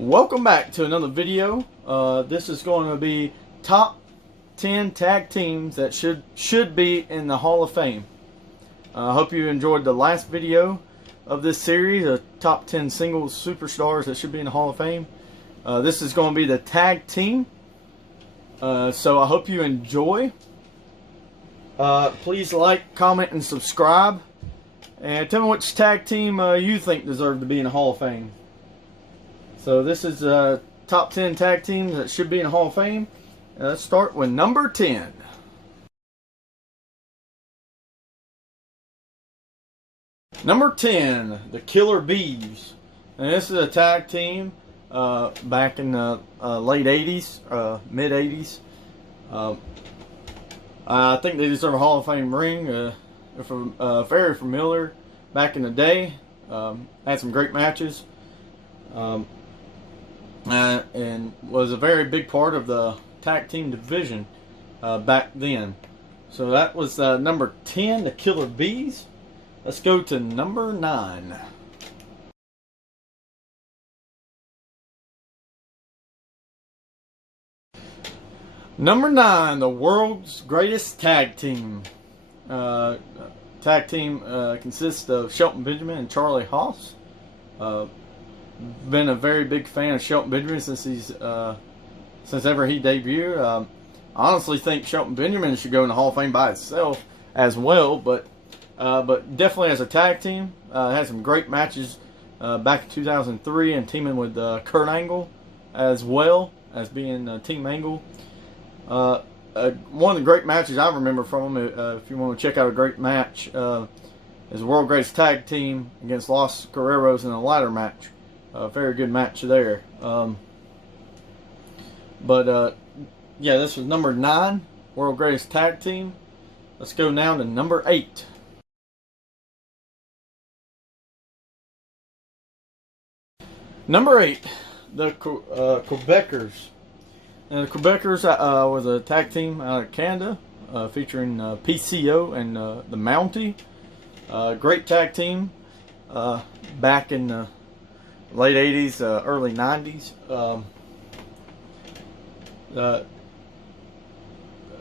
Welcome back to another video. This is going to be top 10 tag teams that should be in the Hall of Fame. I hope you enjoyed the last video of this series, of top 10 singles superstars that should be in the Hall of Fame. This is going to be the tag team. So I hope you enjoy. Please like, comment, and subscribe. And tell me which tag team you think deserve to be in the Hall of Fame. So this is top 10 tag teams that should be in the Hall of Fame. Let's start with number 10. Number 10, the Killer Bees. And this is a tag team back in the late 80s, mid 80s. I think they deserve a Hall of Fame ring. They're very familiar back in the day. Had some great matches. And was a very big part of the tag team division back then. So that was number 10, the Killer Bees. Let's go to number 9. Number 9, the world's greatest tag team. Tag team consists of Shelton Benjamin and Charlie Haas. Been a very big fan of Shelton Benjamin since ever he debuted. I honestly think Shelton Benjamin should go in the Hall of Fame by itself as well, but definitely as a tag team. Had some great matches back in 2003 and teaming with Kurt Angle as well as being Team Angle. One of the great matches I remember from him, if you want to check out a great match, is the World Greatest Tag Team against Los Guerreros in a ladder match. A very good match there. Yeah, this was number 9, World Greatest Tag Team. Let's go now to number 8. Number 8, the Quebecers. And the Quebecers was a tag team out of Canada, featuring PCO and the Mountie. Great tag team back in the late 80s, early 90s.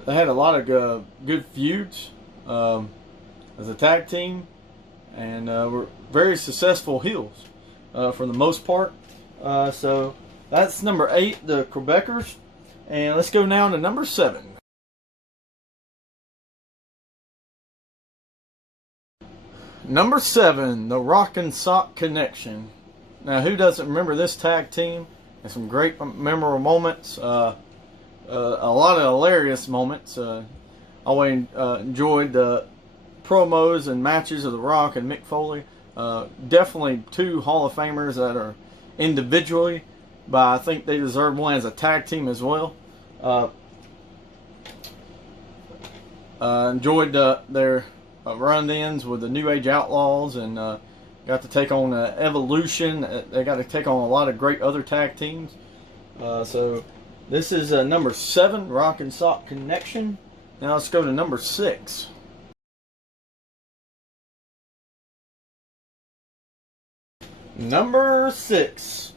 They had a lot of good feuds as a tag team, and were very successful heels for the most part. So that's number 8, the Quebecers. And let's go now to number 7. Number 7, the Rock and Sock Connection. Now, who doesn't remember this tag team? And some great memorable moments. A lot of hilarious moments. Always enjoyed the promos and matches of The Rock and Mick Foley. Definitely 2 Hall of Famers that are individually, but I think they deserve one as a tag team as well. Enjoyed their run-ins with the New Age Outlaws, and got to take on Evolution. They got to take on a lot of great other tag teams. So this is number 7, Rock and Sock Connection. Now let's go to number 6. Number 6,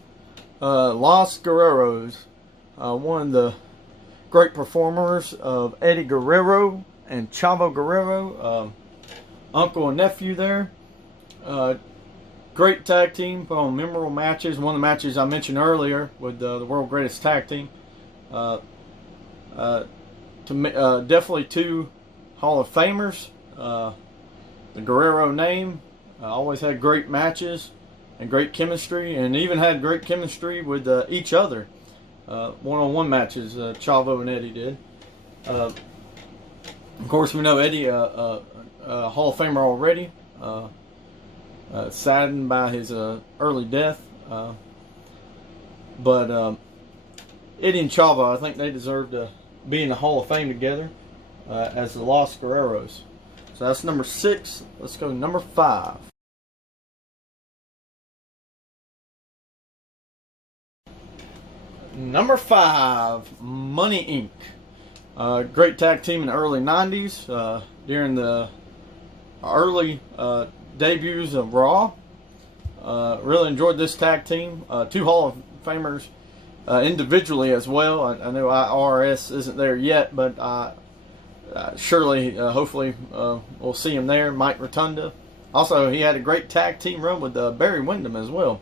Los Guerreros. One of the great performers of Eddie Guerrero and Chavo Guerrero. Uncle and nephew there. Great tag team, put on memorable matches. One of the matches I mentioned earlier with the World Greatest Tag Team. Definitely 2 Hall of Famers. The Guerrero name always had great matches and great chemistry, and even had great chemistry with each other. One-on-one matches Chavo and Eddie did. Of course, we know Eddie, a Hall of Famer already. Saddened by his early death. But Eddie and Chavo, I think they deserve to be in the Hall of Fame together as the Los Guerreros. So that's number 6. Let's go to number 5. Number 5, Money Inc. Great tag team in the early 90s, during the early debuts of Raw. Really enjoyed this tag team. Two Hall of Famers individually as well. I know IRS isn't there yet, but surely, hopefully, we'll see him there. Mike Rotunda. Also, he had a great tag team run with Barry Windham as well.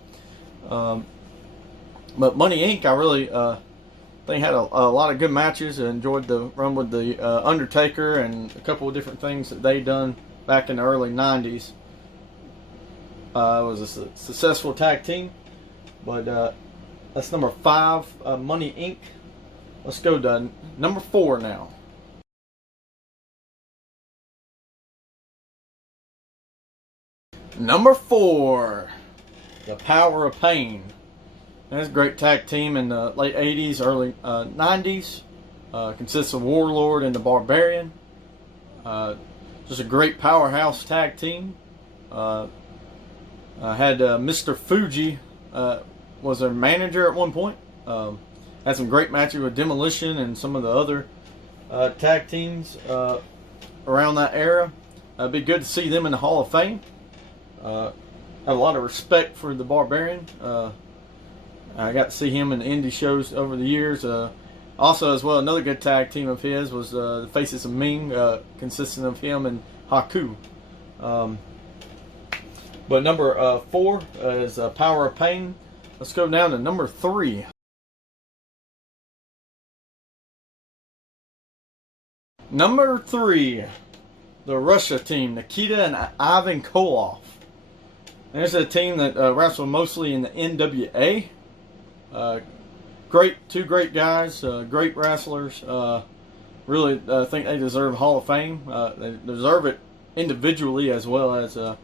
But Money Inc., I really think had a lot of good matches. I enjoyed the run with the Undertaker and a couple of different things that they done back in the early 90s. It was a successful tag team. But that's number 5, Money Inc. Let's go to number 4 now. Number 4, the Power of Pain. That's a great tag team in the late 80s, early 90s. Consists of Warlord and the Barbarian. Just a great powerhouse tag team. Had Mr. Fuji was their manager at one point. Had some great matches with Demolition and some of the other tag teams around that era. It'd be good to see them in the Hall of Fame. Have a lot of respect for the Barbarian. I got to see him in the indie shows over the years. Also, as well, another good tag team of his was the Faces of Ming, consisting of him and Haku. But number 4 is Power of Pain. Let's go down to number 3. Number 3, the Russia team, Nikita and Ivan Koloff. There's a team that wrestled mostly in the NWA. Two great guys, great wrestlers. Really think they deserve Hall of Fame. They deserve it individually as well as I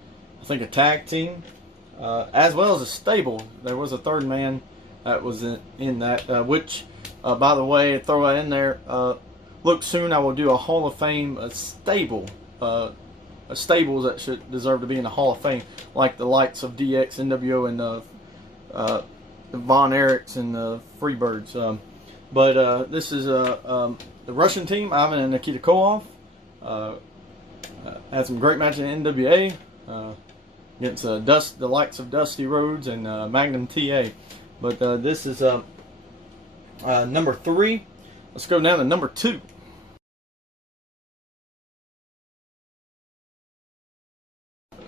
think a tag team, as well as a stable. There was a third man that was in that, which, by the way, throw that in there. Look, soon I will do a Hall of Fame stable. Stables that should deserve to be in the Hall of Fame, like the likes of DX, NWO, and the Von Erichs and the Freebirds. But this is the Russian team, Ivan and Nikita Koloff. Had some great matches in NWA against the likes of Dusty Rhodes and Magnum TA. But this is number 3. Let's go down to number 2.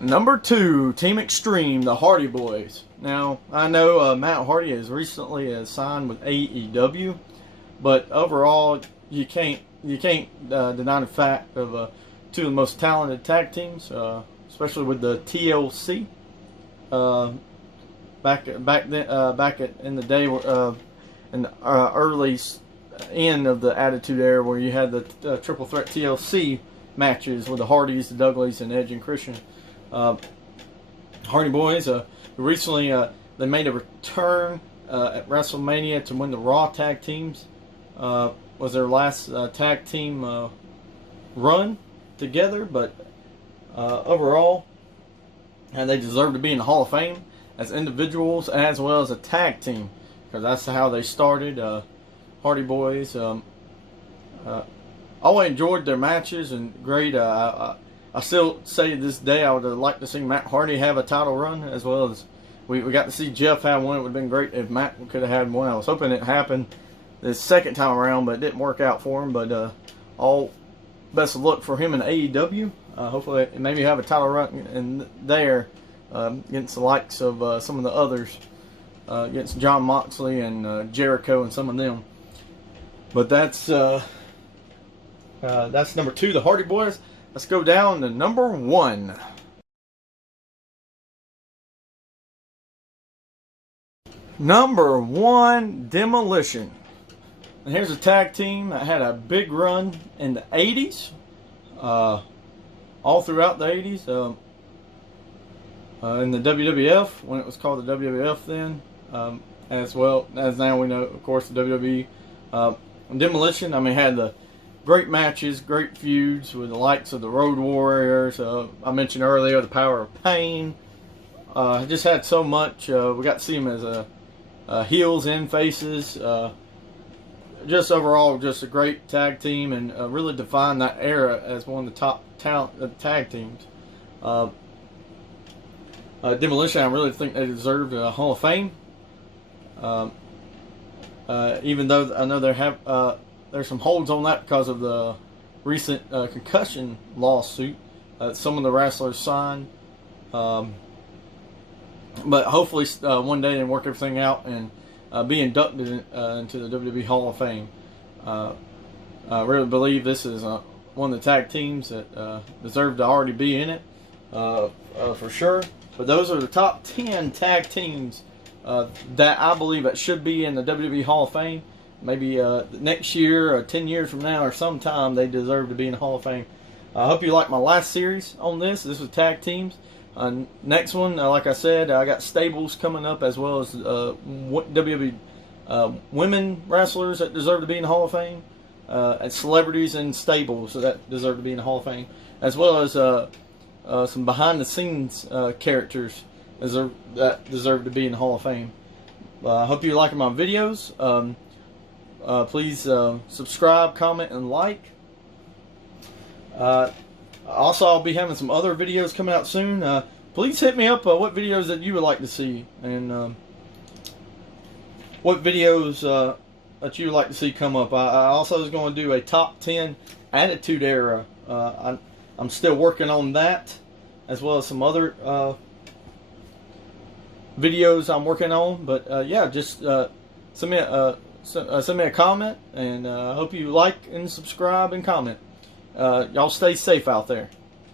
Number 2, Team Extreme, the Hardy Boys. Now, I know Matt Hardy has recently signed with AEW, but overall, you can't deny the fact of 2 of the most talented tag teams, especially with the TLC. Back in the day, in the early end of the Attitude Era, where you had the Triple Threat TLC matches with the Hardys, the Dudleys, and Edge and Christian. Hardy Boys recently they made a return at WrestleMania to win the Raw tag teams. Was their last tag team run together, but overall, and they deserve to be in the Hall of Fame as individuals as well as a tag team, because that's how they started. Hardy Boys. Always enjoyed their matches and great. I still say to this day I would have liked to see Matt Hardy have a title run, as well as we got to see Jeff have one. It would have been great if Matt could have had one. I was hoping it happened this second time around, but it didn't work out for him. But all best of luck for him in AEW. Hopefully maybe have a title run in there against the likes of some of the others, against John Moxley and Jericho and some of them. But that's number 2, the Hardy Boys. Let's go down to number 1. Number 1, Demolition. And here's a tag team that had a big run in the 80s. All throughout the 80s. In the WWF, when it was called the WWF then. As well as now we know, of course, the WWE. Demolition, I mean, had the great matches, great feuds with the likes of the Road Warriors. I mentioned earlier the Power of Pain. Just had so much. We got to see them as heels and faces. Just overall, just a great tag team, and really defined that era as one of the top talent tag teams. Demolition, I really think they deserve a Hall of Fame. Even though I know there's some holds on that because of the recent concussion lawsuit some of the wrestlers signed. But hopefully one day they can work everything out and be inducted into the WWE Hall of Fame. I really believe this is one of the tag teams that deserve to already be in it for sure. But those are the top 10 tag teams that I believe that should be in the WWE Hall of Fame. Maybe next year or 10 years from now or sometime they deserve to be in the Hall of Fame. I hope you like my last series on this. This was tag teams. Next one, like I said, I got stables coming up as well as WWE women wrestlers that deserve to be in the Hall of Fame. And celebrities and stables that deserve to be in the Hall of Fame. As well as some behind-the-scenes characters that deserve to be in the Hall of Fame. I hope you like my videos. Please subscribe, comment, and like. Also, I'll be having some other videos coming out soon. Please hit me up what videos that you would like to see, and what videos that you would like to see come up. I also was going to do a top 10 Attitude Era. I'm still working on that, as well as some other videos I'm working on. But yeah, just send me a comment, and I hope you like and subscribe and comment. Y'all stay safe out there.